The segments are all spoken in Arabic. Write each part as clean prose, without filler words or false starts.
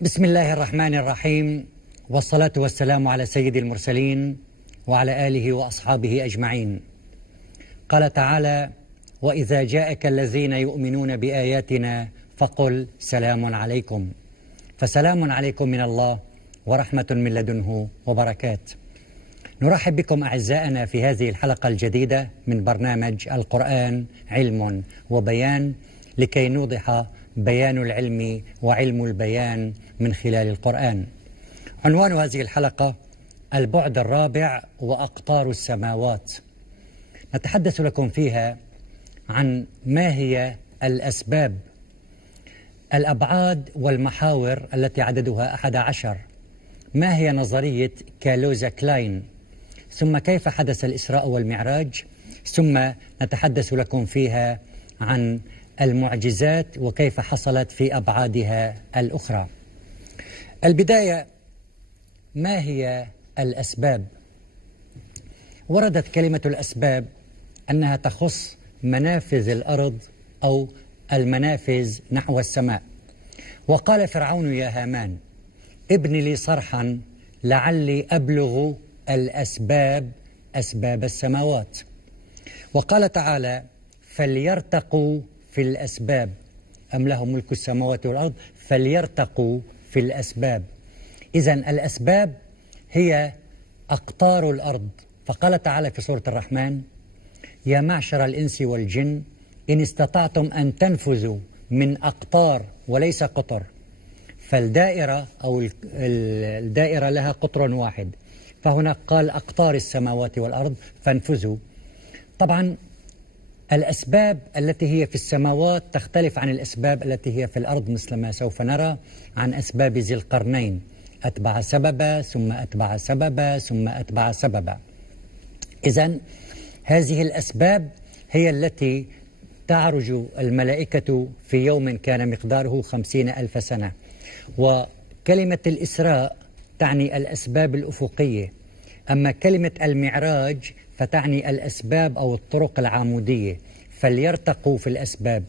بسم الله الرحمن الرحيم، والصلاة والسلام على سيد المرسلين وعلى آله وأصحابه أجمعين. قال تعالى: وإذا جاءك الذين يؤمنون بآياتنا فقل سلام عليكم. فسلام عليكم من الله ورحمة من لدنه وبركات. نرحب بكم أعزائنا في هذه الحلقة الجديدة من برنامج القرآن علم وبيان، لكي نوضح بيان العلم وعلم البيان من خلال القرآن. عنوان هذه الحلقة: البعد الرابع وأقطار السماوات. نتحدث لكم فيها عن ما هي الأسباب، الأبعاد والمحاور التي عددها 11، ما هي نظرية كالوزا كلاين، ثم كيف حدث الإسراء والمعراج، ثم نتحدث لكم فيها عن المعجزات وكيف حصلت في أبعادها الأخرى. البداية، ما هي الأسباب؟ وردت كلمة الأسباب أنها تخص منافذ الأرض أو المنافذ نحو السماء. وقال فرعون: يا هامان ابن لي صرحا لعلي أبلغ الأسباب، أسباب السماوات. وقال تعالى: فليرتقوا في الأسباب، أم لهم ملك السماوات والأرض فليرتقوا في الأسباب. إذن الأسباب هي أقطار الأرض. فقال تعالى في سورة الرحمن: يا معشر الإنس والجن إن استطعتم أن تنفذوا من أقطار وليس قطر. فالدائرة أو الدائرة لها قطر واحد، فهنا قال أقطار السماوات والأرض فانفذوا. طبعا الأسباب التي هي في السماوات تختلف عن الأسباب التي هي في الأرض، مثل ما سوف نرى عن أسباب ذي القرنين: أتبع سببا ثم أتبع سببا ثم أتبع سببا. إذن هذه الأسباب هي التي تعرج الملائكة في يوم كان مقداره 50,000 سنة. وكلمة الإسراء تعني الأسباب الأفقية، أما كلمة المعراج فتعني الأسباب أو الطرق العمودية. فليرتقوا في الأسباب.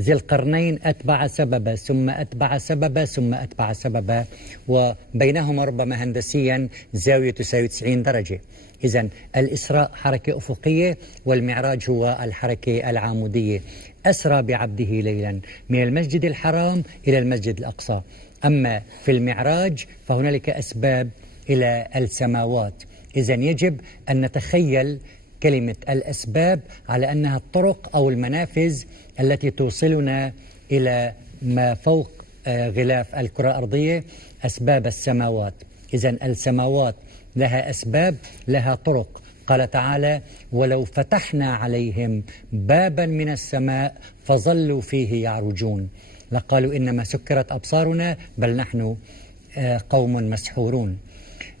ذي القرنين أتبع سببا ثم أتبع سببا ثم أتبع سببا، وبينهما ربما هندسيا زاوية تساوي 90 درجة. إذن الإسراء حركة أفقية، والمعراج هو الحركة العمودية. أسرى بعبده ليلا من المسجد الحرام إلى المسجد الأقصى. أما في المعراج فهنالك أسباب إلى السماوات. إذن يجب أن نتخيل كلمة الأسباب على أنها الطرق أو المنافذ التي توصلنا إلى ما فوق غلاف الكرة الأرضية، أسباب السماوات. إذن السماوات لها أسباب، لها طرق. قال تعالى: ولو فتحنا عليهم بابا من السماء فظلوا فيه يعرجون لقالوا إنما سكرت أبصارنا بل نحن قوم مسحورون.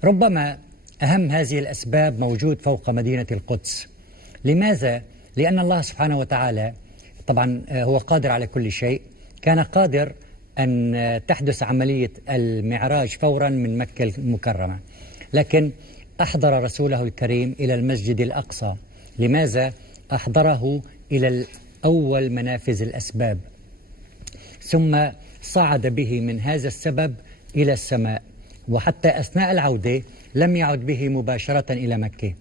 ربما أهم هذه الأسباب موجود فوق مدينة القدس. لماذا؟ لأن الله سبحانه وتعالى طبعا هو قادر على كل شيء، كان قادر أن تحدث عملية المعراج فورا من مكة المكرمة، لكن أحضر رسوله الكريم إلى المسجد الأقصى. لماذا؟ أحضره إلى أول منافذ الأسباب، ثم صعد به من هذا السبب إلى السماء. وحتى أثناء العودة لم يعد به مباشرة إلى مكة،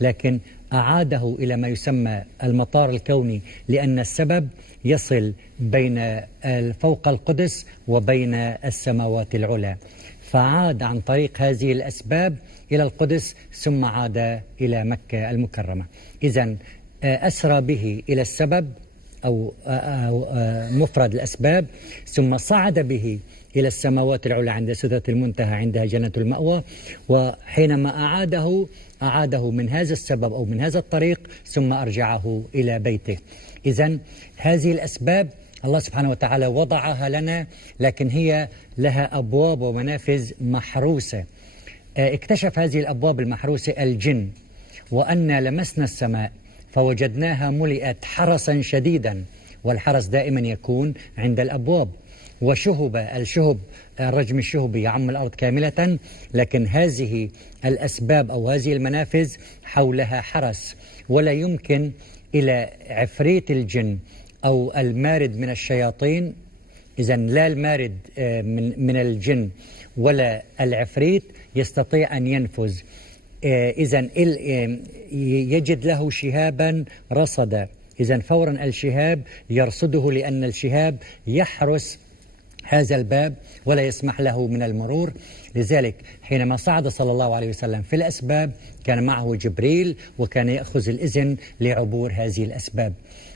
لكن أعاده إلى ما يسمى المطار الكوني، لأن السبب يصل بين فوق القدس وبين السماوات العلى. فعاد عن طريق هذه الأسباب إلى القدس ثم عاد إلى مكة المكرمة. إذن أسرى به إلى السبب أو مفرد الأسباب، ثم صعد به إلى السماوات العلى عند سدرة المنتهى عندها جنة المأوى. وحينما أعاده من هذا السبب أو من هذا الطريق ثم أرجعه إلى بيته. إذن هذه الأسباب الله سبحانه وتعالى وضعها لنا، لكن هي لها أبواب ومنافذ محروسة. اكتشف هذه الأبواب المحروسة الجن، وأنا لمسنا السماء فوجدناها ملئت حرسا شديدا، والحرس دائما يكون عند الأبواب. وشهب، الشهب الرجم الشهبي يعم الأرض كاملة، لكن هذه الأسباب أو هذه المنافذ حولها حرس، ولا يمكن إلى عفريت الجن أو المارد من الشياطين إذا لا المارد من الجن ولا العفريت يستطيع أن ينفذ. إذا يجد له شهابا رصدا، إذا فورا الشهاب يرصده، لأن الشهاب يحرس هذا الباب ولا يسمح له من المرور. لذلك حينما صعد صلى الله عليه وسلم في الأسباب كان معه جبريل وكان يأخذ الإذن لعبور هذه الأسباب.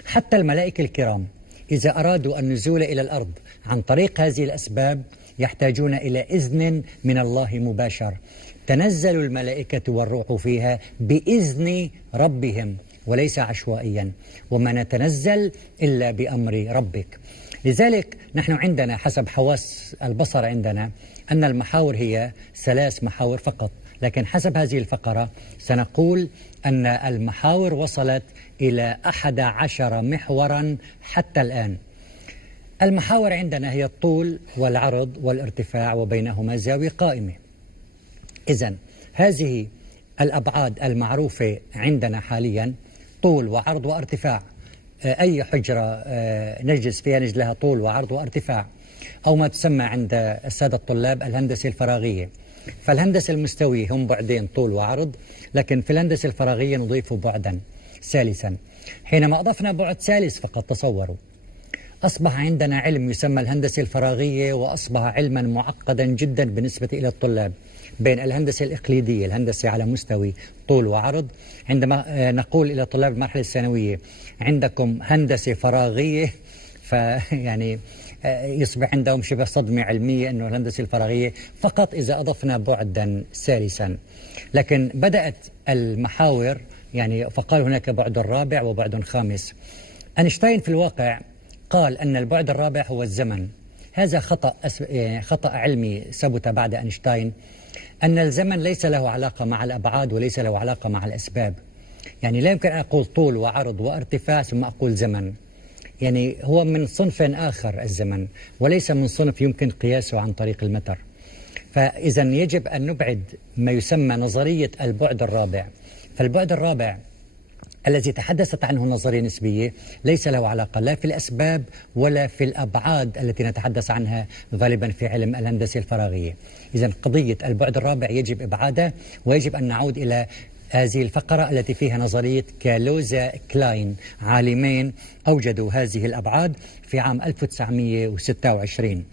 حتى الملائكة الكرام إذا أرادوا النزول إلى الأرض عن طريق هذه الأسباب يحتاجون إلى إذن من الله مباشر. تنزل الملائكة والروح فيها بإذن ربهم وليس عشوائيا، وما نتنزل إلا بأمر ربك. لذلك نحن عندنا حسب حواس البصر عندنا أن المحاور هي 3 محاور فقط، لكن حسب هذه الفقرة سنقول أن المحاور وصلت إلى 11 محورا حتى الآن. المحاور عندنا هي الطول والعرض والارتفاع وبينهما زاوية قائمة. إذن هذه الأبعاد المعروفة عندنا حاليا طول وعرض وارتفاع. أي حجرة نجلس فيها نجد لها طول وعرض وارتفاع، أو ما تسمى عند السادة الطلاب الهندسة الفراغية. فالهندسة المستوية هم بعدين طول وعرض، لكن في الهندسة الفراغية نضيف بعدا ثالثا. حينما أضفنا بعد ثالث فقط تصوروا أصبح عندنا علم يسمى الهندسة الفراغية، وأصبح علما معقدا جدا بالنسبة إلى الطلاب بين الهندسة الإقليدية، الهندسة على مستوى طول وعرض. عندما نقول إلى طلاب المرحلة الثانوية عندكم هندسة فراغية، فيعني يصبح عندهم شبه صدمة علمية أنه الهندسة الفراغية فقط إذا أضفنا بعدا ثالثا. لكن بدأت المحاور يعني فقال هناك بعد رابع وبعد خامس. أينشتاين في الواقع قال أن البعد الرابع هو الزمن. هذا خطأ علمي ثبت بعد أينشتاين، أن الزمن ليس له علاقة مع الأبعاد وليس له علاقة مع الأسباب. يعني لا يمكن أن أقول طول وعرض وارتفاع ثم أقول زمن، يعني هو من صنف آخر الزمن وليس من صنف يمكن قياسه عن طريق المتر. فإذا يجب أن نبعد ما يسمى نظرية البعد الرابع. فالبعد الرابع الذي تحدثت عنه النظرية النسبية ليس له علاقة لا في الأسباب ولا في الأبعاد التي نتحدث عنها غالبا في علم الهندسة الفراغية. إذن قضية البعد الرابع يجب إبعادها، ويجب أن نعود إلى هذه الفقرة التي فيها نظرية كالوزا كلاين. عالمين أوجدوا هذه الأبعاد في عام 1926.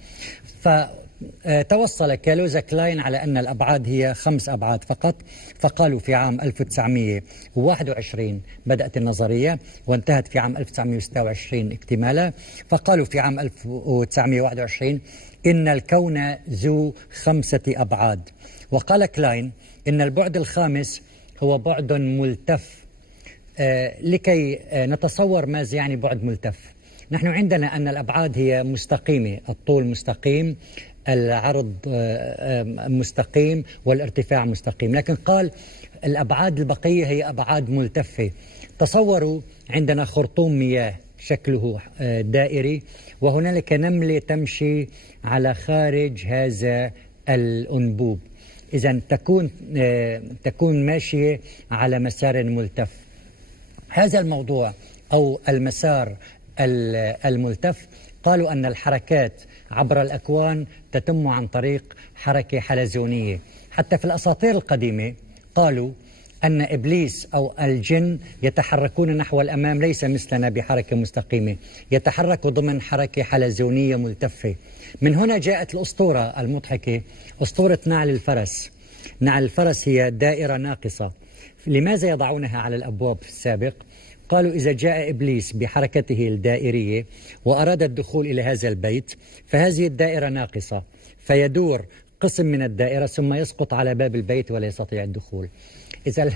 توصل كالوزا كلاين على أن الأبعاد هي 5 أبعاد فقط. فقالوا في عام 1921 بدأت النظرية وانتهت في عام 1926 اكتمالا. فقالوا في عام 1921 إن الكون ذو 5 أبعاد. وقال كلاين إن البعد الخامس هو بعد ملتف. لكي نتصور ماذا يعني بعد ملتف، نحن عندنا أن الأبعاد هي مستقيمة، الطول مستقيم، العرض مستقيم، والارتفاع مستقيم. لكن قال الأبعاد البقية هي أبعاد ملتفة. تصوروا عندنا خرطوم مياه شكله دائري، وهنالك نملة تمشي على خارج هذا الأنبوب. إذن تكون ماشية على مسار ملتف. هذا الموضوع أو المسار الملتف قالوا أن الحركات عبر الأكوان تتم عن طريق حركة حلزونية. حتى في الأساطير القديمة قالوا أن إبليس أو الجن يتحركون نحو الأمام ليس مثلنا بحركة مستقيمة، يتحرك ضمن حركة حلزونية ملتفة. من هنا جاءت الأسطورة المضحكة، أسطورة نعل الفرس. نعل الفرس هي دائرة ناقصة. لماذا يضعونها على الأبواب في السابق؟ قالوا إذا جاء إبليس بحركته الدائرية وأراد الدخول إلى هذا البيت فهذه الدائرة ناقصة، فيدور قسم من الدائرة ثم يسقط على باب البيت ولا يستطيع الدخول.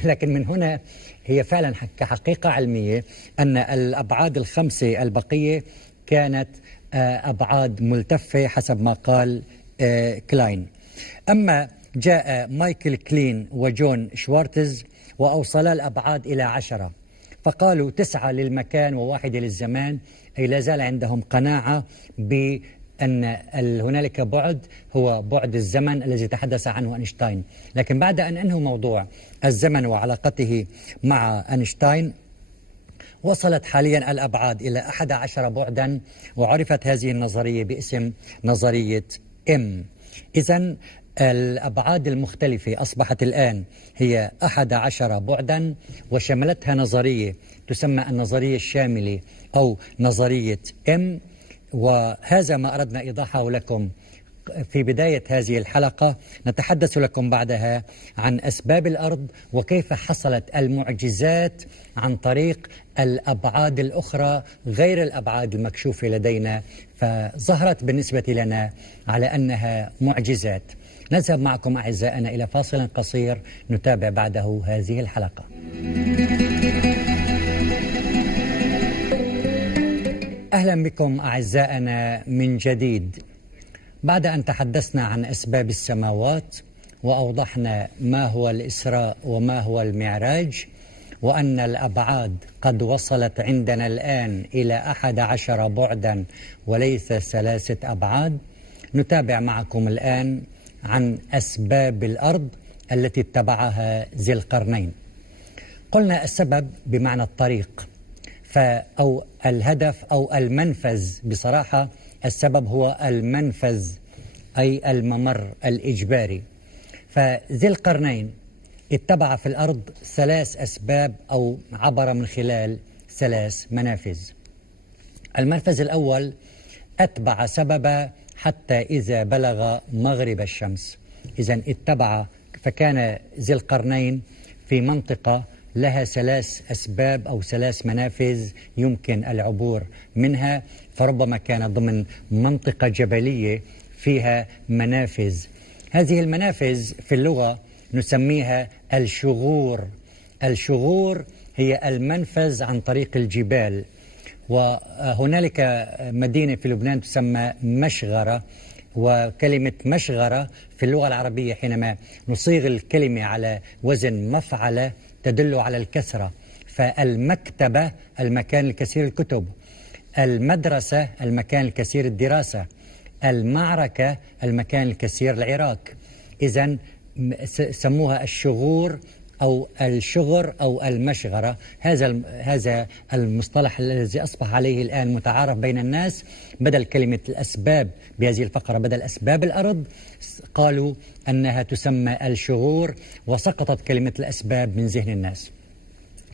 لكن من هنا هي فعلا كحقيقة علمية أن الأبعاد ال5 البقية كانت أبعاد ملتفة حسب ما قال كلاين. أما جاء مايكل كلين وجون شوارتز وأوصلا الأبعاد إلى 10، فقالوا 9 للمكان و1 للزمان. أي لا زال عندهم قناعة بأن هنالك بعد هو بعد الزمن الذي تحدث عنه أينشتاين. لكن بعد أن أنهوا موضوع الزمن وعلاقته مع أينشتاين وصلت حاليا الأبعاد إلى 11 بعدا، وعرفت هذه النظرية باسم نظرية M. إذن الأبعاد المختلفة أصبحت الآن هي 11 بعدا، وشملتها نظرية تسمى النظرية الشاملة أو نظرية M. وهذا ما أردنا إيضاحه لكم في بداية هذه الحلقة. نتحدث لكم بعدها عن أسباب الأرض وكيف حصلت المعجزات عن طريق الأبعاد الأخرى غير الأبعاد المكشوفة لدينا، فظهرت بالنسبة لنا على أنها معجزات. نذهب معكم أعزائنا إلى فاصل قصير نتابع بعده هذه الحلقة. أهلا بكم أعزائنا من جديد. بعد أن تحدثنا عن أسباب السماوات وأوضحنا ما هو الإسراء وما هو المعراج، وأن الأبعاد قد وصلت عندنا الآن إلى 11 بعدا وليس 3 أبعاد، نتابع معكم الآن عن أسباب الأرض التي اتبعها ذي القرنين. قلنا السبب بمعنى الطريق أو الهدف أو المنفذ. بصراحة السبب هو المنفذ أي الممر الإجباري. فذي القرنين اتبع في الأرض 3 أسباب أو عبر من خلال 3 منافذ. المنفذ الأول أتبع سببا حتى إذا بلغ مغرب الشمس. إذن اتبع، فكان ذي القرنين في منطقة لها 3 أسباب أو 3 منافذ يمكن العبور منها، فربما كان ضمن منطقة جبلية فيها منافذ. هذه المنافذ في اللغة نسميها الشغور. الشغور هي المنفذ عن طريق الجبال. وهنالك مدينة في لبنان تسمى مشغرة، وكلمة مشغرة في اللغة العربية حينما نصيغ الكلمة على وزن مفعلة تدل على الكثرة. فالمكتبة المكان الكثير الكتب، المدرسة المكان الكثير الدراسة، المعركة المكان الكثير العراك. إذن سموها الشغور أو الشغر أو المشغرة. هذا المصطلح الذي أصبح عليه الآن متعارف بين الناس. بدل كلمة الأسباب بهذه الفقرة، بدل أسباب الأرض، قالوا أنها تسمى الشغور، وسقطت كلمة الأسباب من ذهن الناس.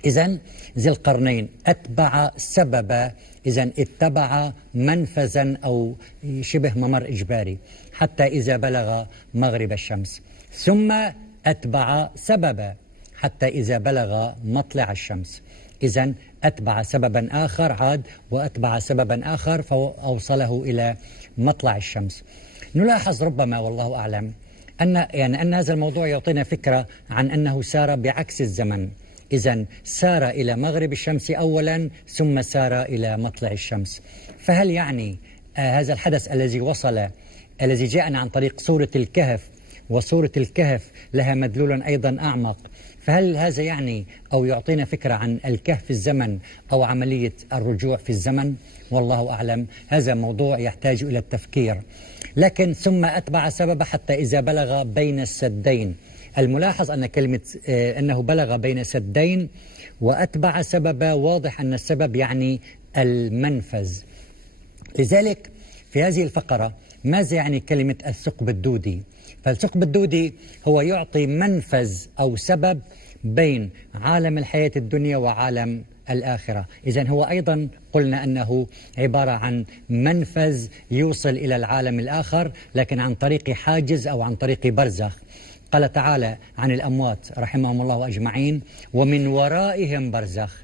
إذن ذي القرنين أتبع سببا، إذن اتبع منفذا أو شبه ممر إجباري حتى إذا بلغ مغرب الشمس، ثم أتبع سببا حتى إذا بلغ مطلع الشمس. إذن أتبع سببا آخر، عاد وأتبع سببا آخر فأوصله إلى مطلع الشمس. نلاحظ ربما والله أعلم أن هذا الموضوع يعطينا فكرة عن أنه سار بعكس الزمن. إذن سار إلى مغرب الشمس أولا ثم سار إلى مطلع الشمس. فهل يعني هذا الحدث الذي جاءنا عن طريق سورة الكهف، وسورة الكهف لها مدلول أيضا أعمق، فهل هذا يعني أو يعطينا فكرة عن الكهف في الزمن أو عملية الرجوع في الزمن؟ والله أعلم، هذا موضوع يحتاج إلى التفكير. لكن ثم أتبع سبب حتى إذا بلغ بين السدين. الملاحظ أن كلمة أنه بلغ بين سدين وأتبع سببا، واضح أن السبب يعني المنفذ. لذلك في هذه الفقرة ماذا يعني كلمة الثقب الدودي؟ فالثقب الدودي هو يعطي منفذ أو سبب بين عالم الحياة الدنيا وعالم الآخرة. إذن هو أيضا قلنا أنه عبارة عن منفذ يوصل إلى العالم الآخر، لكن عن طريق حاجز أو عن طريق برزخ. قال تعالى عن الأموات رحمهم الله أجمعين: ومن ورائهم برزخ.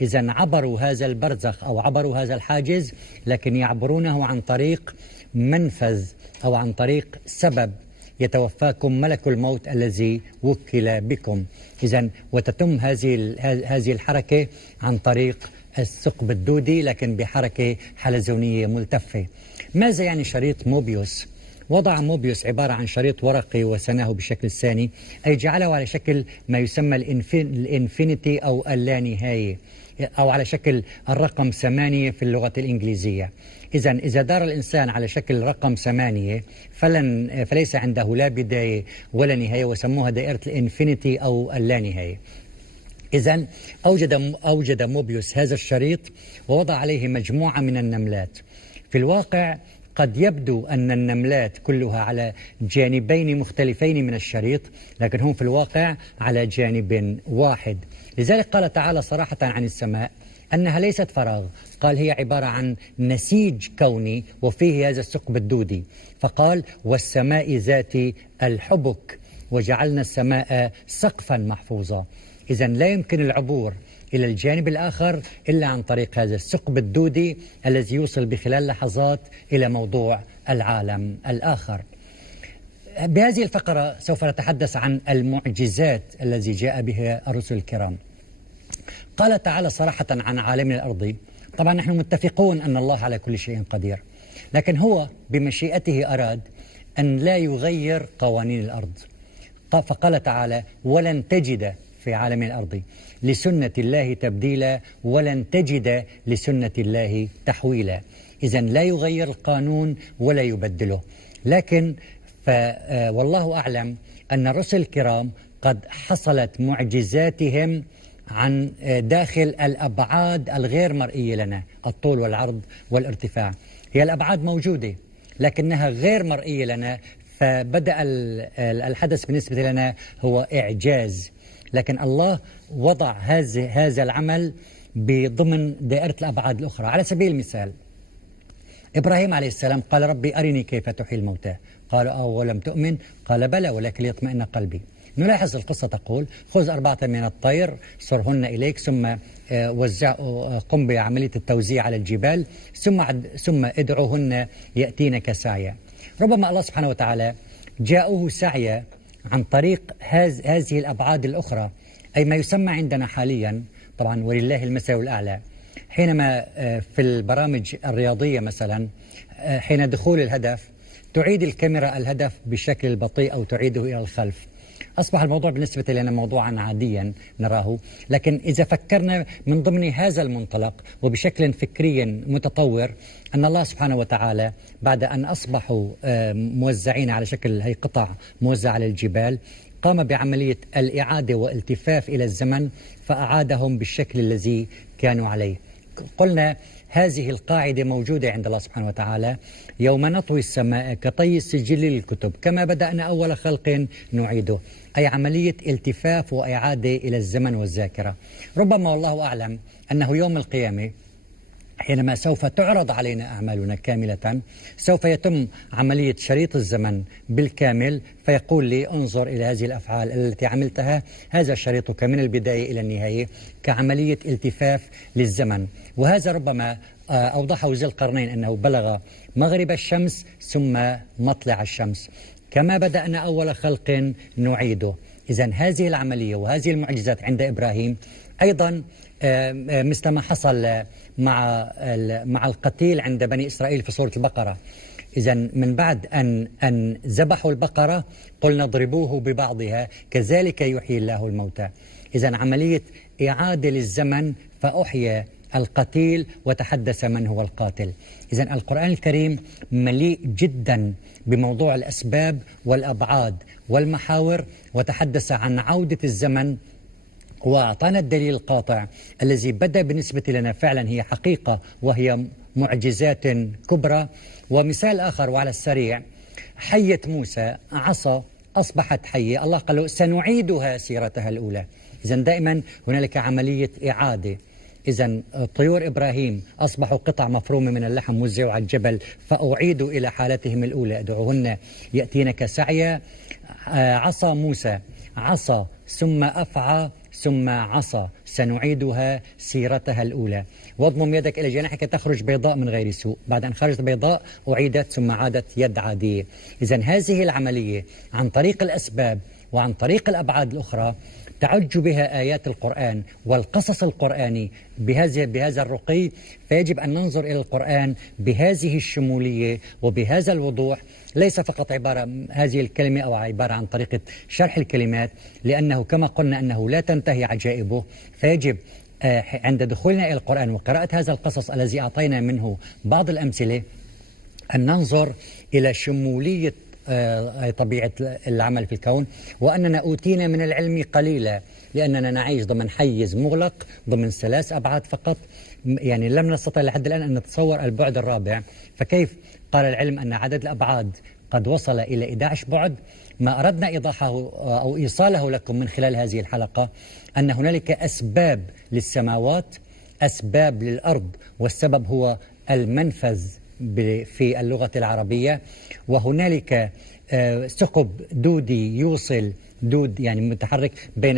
إذن عبروا هذا البرزخ أو عبروا هذا الحاجز، لكن يعبرونه عن طريق منفذ أو عن طريق سبب يتوفاكم ملك الموت الذي وكل بكم. إذن وتتم هذه الحركة عن طريق الثقب الدودي، لكن بحركة حلزونية ملتفة. ماذا يعني شريط موبيوس؟ وضع موبيوس عبارة عن شريط ورقي وسناه بشكل ثاني، أي جعله على شكل ما يسمى الانفينيتي أو اللانهاية، أو على شكل الرقم 8 في اللغة الإنجليزية. إذن إذا دار الإنسان على شكل رقم 8 فليس عنده لا بداية ولا نهاية، وسموها دائرة الانفينيتي أو اللانهاية. إذن أوجد موبيوس هذا الشريط ووضع عليه مجموعة من النملات. في الواقع قد يبدو أن النملات كلها على جانبين مختلفين من الشريط، لكن هم في الواقع على جانب واحد. لذلك قال تعالى صراحة عن السماء أنها ليست فراغ، قال هي عبارة عن نسيج كوني وفيه هذا الثقب الدودي، فقال والسماء ذات الحبك وجعلنا السماء سقفا محفوظا. إذن لا يمكن العبور إلى الجانب الآخر إلا عن طريق هذا الثقب الدودي الذي يوصل بخلال لحظات إلى موضوع العالم الآخر. بهذه الفقرة سوف نتحدث عن المعجزات التي جاء بها الرسل الكرام. قال تعالى صراحة عن عالمنا الأرضي، طبعا نحن متفقون أن الله على كل شيء قدير، لكن هو بمشيئته أراد أن لا يغير قوانين الأرض، فقال تعالى ولن تجد في عالم الأرض لسنة الله تبديلا ولن تجد لسنة الله تحويلا. إذن لا يغير القانون ولا يبدله، لكن والله أعلم أن الرسل الكرام قد حصلت معجزاتهم عن داخل الأبعاد الغير مرئية لنا، الطول والعرض والارتفاع. هي الأبعاد موجودة لكنها غير مرئية لنا، فبدأ الحدث بالنسبة لنا هو إعجاز، لكن الله وضع هذا العمل بضمن دائرة الأبعاد الأخرى. على سبيل المثال إبراهيم عليه السلام قال ربي أرني كيف تحيي الموتى، قال أولم تؤمن؟ قال بلى ولكن ليطمئن قلبي. نلاحظ القصة تقول خذ 4 من الطير صرهن إليك ثم قم بعملية التوزيع على الجبال ثم ادعوهن يأتينك سعيا. ربما الله سبحانه وتعالى جاءوه سعيا عن طريق هذه الأبعاد الأخرى، أي ما يسمى عندنا حاليا، طبعا ولله المثل الأعلى، حينما في البرامج الرياضية مثلا حين دخول الهدف تعيد الكاميرا الهدف بالشكل البطيء أو تعيده إلى الخلف. أصبح الموضوع بالنسبة لنا موضوعا عاديا نراه، لكن إذا فكرنا من ضمن هذا المنطلق وبشكل فكري متطور أن الله سبحانه وتعالى بعد أن أصبحوا موزعين على شكل هي قطع موزعة على الجبال قام بعملية الإعادة والالتفاف إلى الزمن فأعادهم بالشكل الذي كانوا عليه. قلنا هذه القاعدة موجودة عند الله سبحانه وتعالى، يوم نطوي السماء كطي السجل للكتب كما بدأنا أول خلق نعيده، أي عملية التفاف وإعادة إلى الزمن والذاكرة. ربما والله أعلم أنه يوم القيامة حينما سوف تعرض علينا أعمالنا كاملة سوف يتم عملية شريط الزمن بالكامل، فيقول لي انظر إلى هذه الأفعال التي عملتها، هذا شريطك من البداية إلى النهاية كعملية التفاف للزمن. وهذا ربما أوضحه ذي القرنين أنه بلغ مغرب الشمس ثم مطلع الشمس كما بدأنا أول خلق نعيده. إذن هذه العملية وهذه المعجزات عند إبراهيم أيضا مثل ما حصل مع القتيل عند بني إسرائيل في سورة البقرة. إذن من بعد أن ذبحوا البقرة قلنا اضربوه ببعضها كذلك يحيي الله الموتى. إذن عملية إعادة للزمن فأحيا القتيل وتحدث من هو القاتل. إذن القرآن الكريم مليء جدا بموضوع الأسباب والأبعاد والمحاور، وتحدث عن عودة الزمن وأعطانا الدليل القاطع الذي بدأ بالنسبة لنا فعلا هي حقيقة وهي معجزات كبرى. ومثال آخر وعلى السريع، حية موسى عصا أصبحت حية، الله قال له سنعيدها سيرتها الأولى. إذن دائما هنالك عملية إعادة. إذن طيور إبراهيم أصبحوا قطع مفرومة من اللحم وزعوا على الجبل فأعيدوا إلى حالتهم الأولى، ادعوهن يأتينك سعيا. عصا موسى عصا ثم أفعى ثم عصا سنعيدها سيرتها الأولى. واضمم يدك إلى جناحك تخرج بيضاء من غير سوء، بعد أن خرجت بيضاء أعيدت ثم عادت يد عادية. إذن هذه العملية عن طريق الأسباب وعن طريق الأبعاد الأخرى تعج بها آيات القرآن والقصص القرآني بهذا الرقي، فيجب أن ننظر إلى القرآن بهذه الشمولية وبهذا الوضوح، ليس فقط عبارة هذه الكلمة أو عبارة عن طريقة شرح الكلمات، لأنه كما قلنا أنه لا تنتهي عجائبه، فيجب عند دخولنا إلى القرآن وقراءة هذا القصص الذي أعطينا منه بعض الأمثلة أن ننظر إلى شمولية طبيعة العمل في الكون، وأننا أوتينا من العلم قليلا لأننا نعيش ضمن حيز مغلق ضمن 3 أبعاد فقط. يعني لم نستطع لحد الآن أن نتصور البعد الرابع، فكيف قال العلم أن عدد الأبعاد قد وصل إلى 11 بعد؟ ما أردنا إيضاحه أو إيصاله لكم من خلال هذه الحلقة أن هنالك أسباب للسماوات، أسباب للأرض، والسبب هو المنفذ في اللغة العربية، وهنالك ثقب دودي يوصل، دود يعني متحرك بين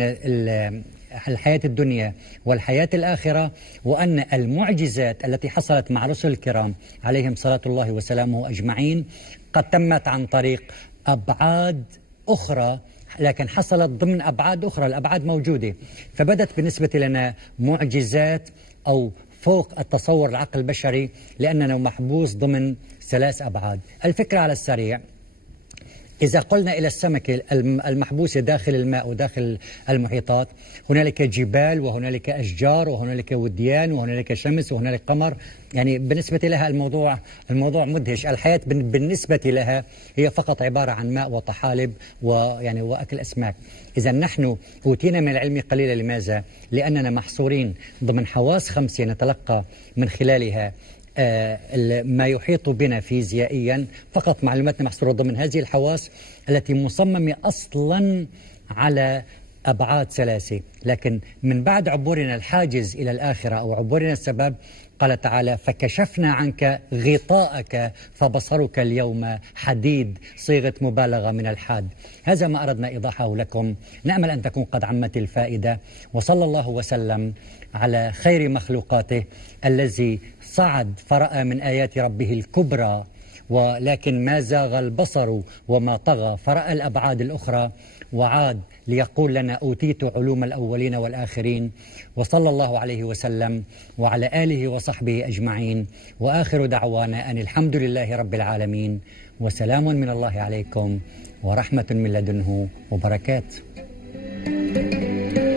الحياة الدنيا والحياة الآخرة، وأن المعجزات التي حصلت مع رسل الكرام عليهم صلاة الله وسلامه أجمعين قد تمت عن طريق أبعاد أخرى، لكن حصلت ضمن أبعاد أخرى، الأبعاد موجودة، فبدت بالنسبة لنا معجزات أو فوق التصور العقل البشري لأننا محبوس ضمن 3 أبعاد. الفكرة على السريع، إذا قلنا إلى السمكة المحبوسة داخل الماء وداخل المحيطات، هنالك جبال وهنالك أشجار وهنالك وديان وهنالك شمس وهنالك قمر، يعني بالنسبة لها الموضوع مدهش. الحياة بالنسبة لها هي فقط عبارة عن ماء وطحالب وأكل أسماك. إذا نحن أوتينا من العلم قليلا، لماذا؟ لأننا محصورين ضمن حواس 5 نتلقى من خلالها ما يحيط بنا فيزيائيا، فقط معلوماتنا محصورة ضمن هذه الحواس التي مصممة أصلا على أبعاد 3. لكن من بعد عبورنا الحاجز إلى الآخرة أو عبورنا السبب، قال تعالى: فكشفنا عنك غطاءك فبصرك اليوم حديد، صيغة مبالغة من الحاد. هذا ما أردنا إيضاحه لكم، نأمل أن تكون قد عمت الفائدة، وصلى الله وسلم على خير مخلوقاته الذي صعد فرأى من آيات ربه الكبرى، ولكن ما زاغ البصر وما طغى، فرأى الأبعاد الأخرى وعاد ليقول لنا: أوتيت علوم الأولين والآخرين. وصلى الله عليه وسلم وعلى آله وصحبه أجمعين، وآخر دعوانا أن الحمد لله رب العالمين، وسلام من الله عليكم ورحمة من لدنه وبركات.